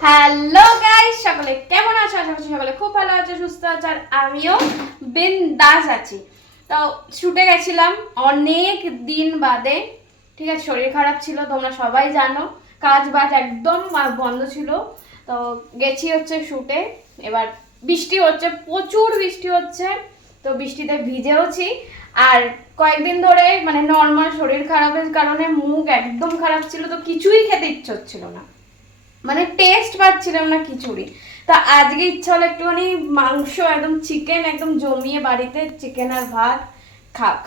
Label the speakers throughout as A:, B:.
A: Hello guys সকলে কেমন আছো? আশা করছি সকলে খুব ভালো আছো, সুস্থ আছো, আর আমিও বিন্দাস আছি। তো শুটে গেছিলাম অনেক দিন বাদে। ঠিক আছে, শরীর খারাপ ছিল, তোমরা সবাই জানো। কাজ বাজ একদম বন্ধ ছিল। তো, গেছি হচ্ছে শুটে এবার বৃষ্টি হচ্ছে, প্রচুর বৃষ্টি হচ্ছে। তো, বৃষ্টিতে ভিজেওছি। আর কয়েকদিন ধরে মানে নর্মাল শরীর খারাপের কারণে মুখ একদম খারাপ ছিল, তো কিছুই খেতে ইচ্ছে হচ্ছিল না। মানে টেস্ট পাচ্ছিলাম না খিচুড়ি। তা আজকে ইচ্ছা হলো একটুখানি মাংস, একদম চিকেন একদম জমিয়ে বাড়িতে চিকেন আর ভাত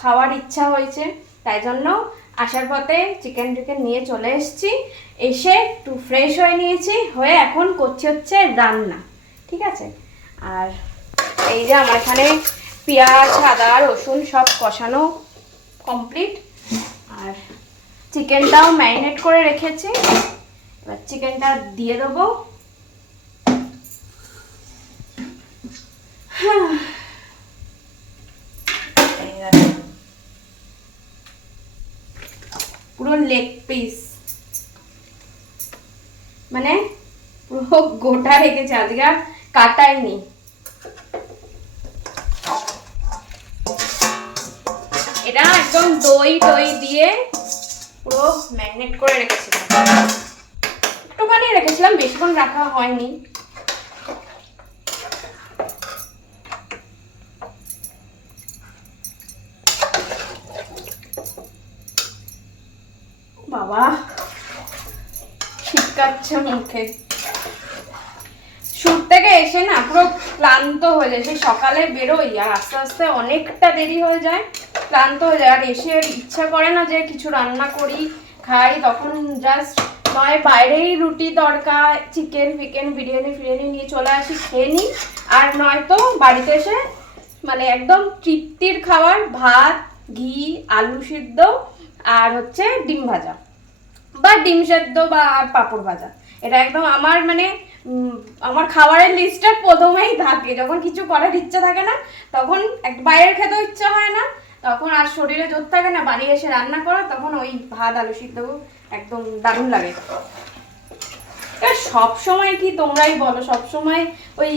A: খাওয়ার ইচ্ছা হয়েছে। তাই জন্য আসার পথে চিকেন টিকেন নিয়ে চলে এসেছি। এসে একটু ফ্রেশ হয়ে নিয়েছি, হয়ে এখন করছি হচ্ছে রান্না। ঠিক আছে? আর এই যে আমার এখানে পেঁয়াজ, আদা, রসুন সব কষানো কমপ্লিট আর চিকেনটাও ম্যারিনেট করে রেখেছি। এবার চিকেনটা দিয়ে দেবো। পুরো লেগ পিস মানে পুরো গোটা রেখেছে, আজকে আর কাটাইনি। এটা একদম দই টই দিয়ে পুরো ম্যারিনেট করে রেখেছিলাম। একটুখানি রেখেছিলাম, বেশিক্ষণ রাখা হয়নি। বাবা শীতকাচ্ছে মুখে। শুট থেকে এসে না পুরো ক্লান্ত হয়ে যায়। সেই সকালে বেরোই আর আস্তে আস্তে অনেকটা দেরি হয়ে যায়, ক্লান্ত হয়ে যায়। আর এসে ইচ্ছা করে না যে কিছু রান্না করি, খাই, তখন জাস্ট নয় বাইরেই রুটি, তড়কা চিকেন ফিকেন বিরিয়ানি ফিরিয়ানি নিয়ে চলে আসি, খেয়ে নিই। আর নয়তো বাড়িতে এসে মানে একদম তৃপ্তির খাবার, ভাত, ঘি, আলু সিদ্ধ আর হচ্ছে ডিম ভাজা বা ডিম সেদ্ধ বা পাঁপড় ভাজা। এটা একদম আমার মানে আমার খাবারের লিস্টটা প্রথমেই থাকে। যখন কিছু করার ইচ্ছা থাকে না, তখন এক বাইরের খেতেও ইচ্ছা হয় না। তখন আর শরীরে জোর থাকে না, বাড়ি এসে রান্না করা, তখন ওই ভাত, আলু সিদ্ধ একদম দারুণ লাগে। সব সময় কি তোমরাই বলো, সব সময় ওই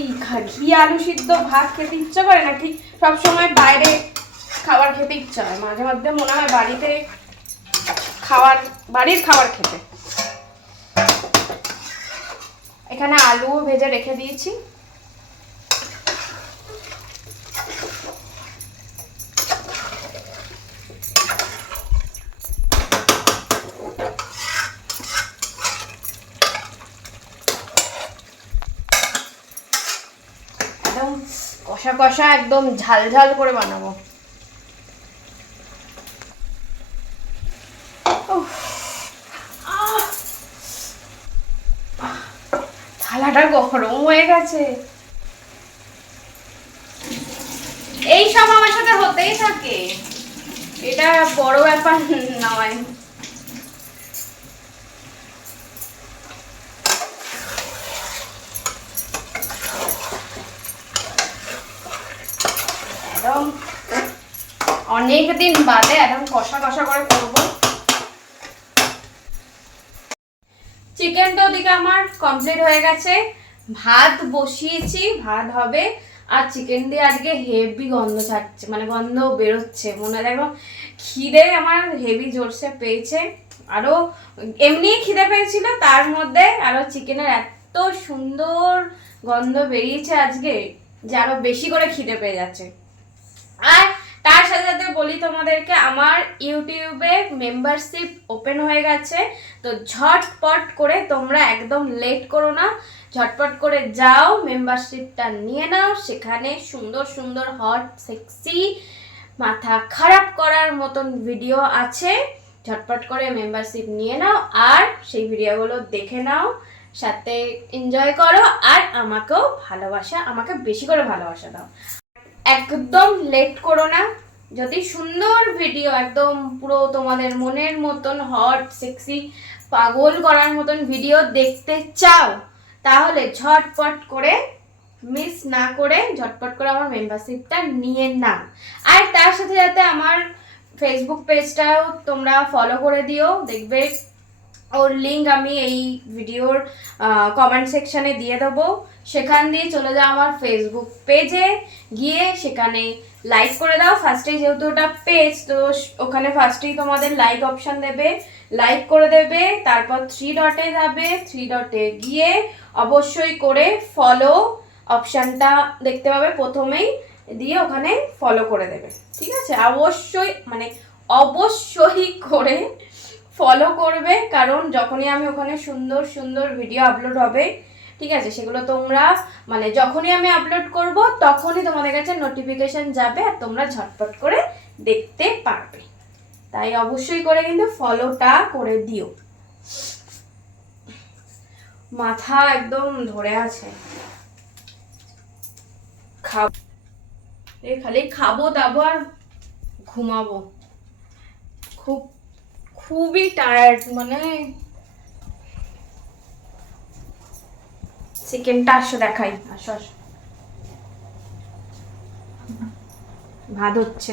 A: ঘি আলু সিদ্ধ, ভাত খেতে ইচ্ছা করে নাকি সব সময় বাইরে খাবার খেতে ইচ্ছা হয়। মাঝে মধ্যে মনে হয় বাড়িতে খাবার বাড়ির খাবার খেতে। এখানে আলুও ভেজে রেখে দিয়েছি একদম কষা কষা একদম ঝাল ঝাল করে বানাবো। থালাটা গরম হয়ে গেছে। এই সব আমার সাথে হতেই থাকে। এটা বড় ব্যাপার নয় একদম অনেক দিন বাদে একদম কষা কষা করে করব। তো ওদিকে আমার কমপ্লিট হয়ে গেছে। ভাত বসিয়েছি, ভাত হবে। আর চিকেন দিয়ে আজকে হেভি গন্ধ ছাড়ছে মানে গন্ধ বেরোচ্ছে। মনে হয় একদম খিদে আমার হেভি জোরসে পেয়েছে। আরও এমনি খিদে পেয়েছিল, তার মধ্যে আরও চিকেনের এত সুন্দর গন্ধ বেরিয়েছে আজকে যে আরও বেশি করে খিদে পেয়ে যাচ্ছে। আর তার সাথে সাথে বলি তোমাদেরকে, আমার ইউটিউবে মেম্বারশিপ ওপেন হয়ে গেছে, তো ঝটপট করে তোমরা একদম লেট করো না। ঝটপট করে যাও মেম্বারশিপটা নিয়ে নাও, সেখানে সুন্দর সুন্দর হট সেক্সি মাথা খারাপ করার মতন ভিডিও আছে। ঝটপট করে মেম্বারশিপ নিয়ে নাও আর সেই ভিডিওগুলো দেখে নাও, সাথে এনজয় করো আর আমাকেও ভালোবাসা, আমাকে বেশি করে ভালোবাসা দাও। একদম লেট করো না। যদি সুন্দর ভিডিও একদম পুরো তোমাদের মনের মতন হট সেক্সি পাগল করার মতন ভিডিও দেখতে চাও, তাহলে ঝটপট করে মিস না করে ঝটপট করে আমার মেম্বারশিপটা নিয়ে নাও। আর তার সাথে সাথে আমার ফেসবুক পেজটাও তোমরা ফলো করে দিও, দেখবে ওর লিঙ্ক আমি এই ভিডিওর কমেন্ট সেকশনে দিয়ে দেবো। সেখান দিয়ে চলে যাও আমার ফেসবুক পেজে গিয়ে সেখানে লাইক করে দাও। ফার্স্টেই যেহেতু ওটা পেজ তো ওখানে ফার্স্টেই তোমাদের লাইক অপশন দেবে। লাইক করে দেবে, তারপর থ্রি ডটে যাবে। থ্রি ডটে গিয়ে অবশ্যই করে ফলো অপশানটা দেখতে পাবে প্রথমেই। দিয়ে ওখানে ফলো করে দেবে। ঠিক আছে? অবশ্যই মানে অবশ্যই করে ফলো করবে, কারণ যখনই আমি ওখানে সুন্দর সুন্দর ভিডিও আপলোড হবে, ঠিক আছে, সেগুলো তোমরা মানে যখনই আমি আপলোড করব, তখনই তোমাদের কাছে নোটিফিকেশন যাবে আর তোমরা ঝটপট করে দেখতে পারবে। তাই অবশ্যই করে কিন্তু ফলোটা করে দিও। মাথা একদম ধরে আছে। খাব খালি খাব, দাবো আর ঘুমাবো। খুব খুবই টায়ার্ড মানে চিকেনটা আসো দেখাই। আসো আসো। ভাত হচ্ছে।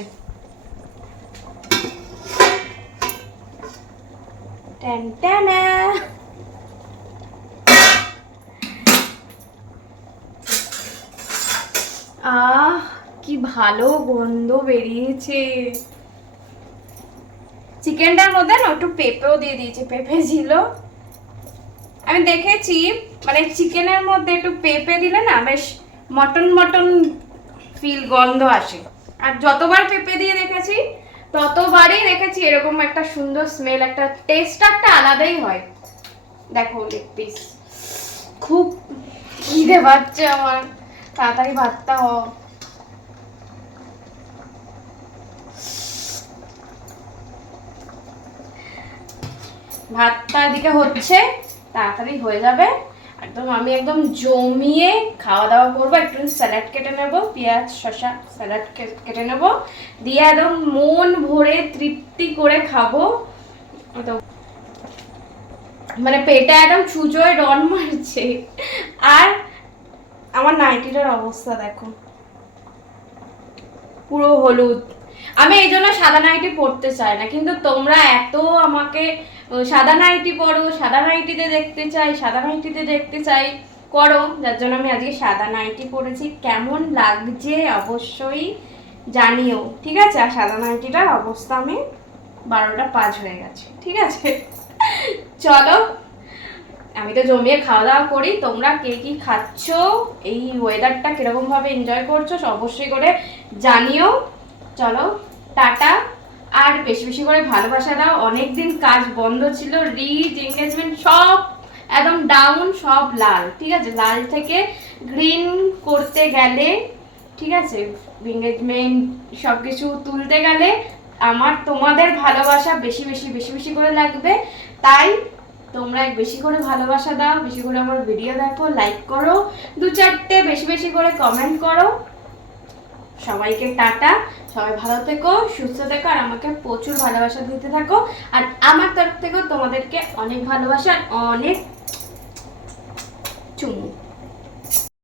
A: আহ, কি ভালো গন্ধ বেরিয়েছে। চিকেনটার মধ্যে না একটু পেঁপেও দিয়ে দিয়েছি, পেঁপে ছিল। আমি দেখেছি মানে চিকেনের মধ্যে একটু পেঁপে দিলে না বেশ মটন মটন ফিল গন্ধ আসে। আর যতবার পেঁপে দিয়ে দেখেছি, ততবারই দেখেছি এরকম একটা সুন্দর স্মেল একটা টেস্ট একটা আলাদাই হয়। দেখো লেগ পিস খুব খিদে পাচ্ছে আমার। তাড়াতাড়ি ভাতটা হ ভাতটা এদিকে হচ্ছে, তাড়াতাড়ি হয়ে যাবে। একদম আমি একদম জমিয়ে খাওয়া দাওয়া করব, একটু স্যালাড কেটে নেব, পেঁয়াজ, শসা, স্যালাড কেটে নেব। দিয়ে একদম মন ভরে তৃপ্তি করে খাব। মানে পেটে একদম ছুঁচোয় রন মারছে। আর আমার নাইটিটার অবস্থা দেখো। পুরো হলুদ। আমি এই জন্য সাদা নাইটি পরতে চাই না, কিন্তু তোমরা এত আমাকে সাদা নাইটি পরো, সাদা নাইটিতে দেখতে চাই, সাদা নাইটিতে দেখতে চাই। করো, যার জন্য আমি আজকে সাদা নাইটি পরেছি। কেমন লাগছে অবশ্যই জানিও, ঠিক আছে? আর সাদা নাইটিটার অবস্থা আমি বারোটা পাঁচ হয়ে গেছে, ঠিক আছে? চলো, আমি তো জমিয়ে খাওয়া দাওয়া করি। তোমরা কে কি খাচ্ছ? এই ওয়েদারটা কীরকম ভাবে এনজয় করছ অবশ্যই করে জানিও। চলো, টাটা। আর বেশি বেশি করে ভালোবাসা দাও অনেকদিন কাজ বন্ধ ছিল রিচ এঙ্গেজমেন্ট সব একদম ডাউন সব লাল, ঠিক আছে? লাল থেকে গ্রিন করতে গেলে, ঠিক আছে? এঙ্গেজমেন্ট সব কিছু তুলতে গেলে আমার তোমাদের ভালোবাসা বেশি বেশি বেশি বেশি করে লাগবে। তাই তোমরা বেশি করে ভালোবাসা দাও, বেশি করে আমার ভিডিও দেখো লাইক করো, দু চারটে বেশি বেশি করে কমেন্ট করো। সবাইকে টাটা, সবাই ভালো থেকো, সুস্থ থেকো, আর আমাকে প্রচুর ভালোবাসা দিতে থাকো। আর আমার তরফ থেকেও তোমাদেরকে অনেক ভালোবাসা আর অনেক চুমু।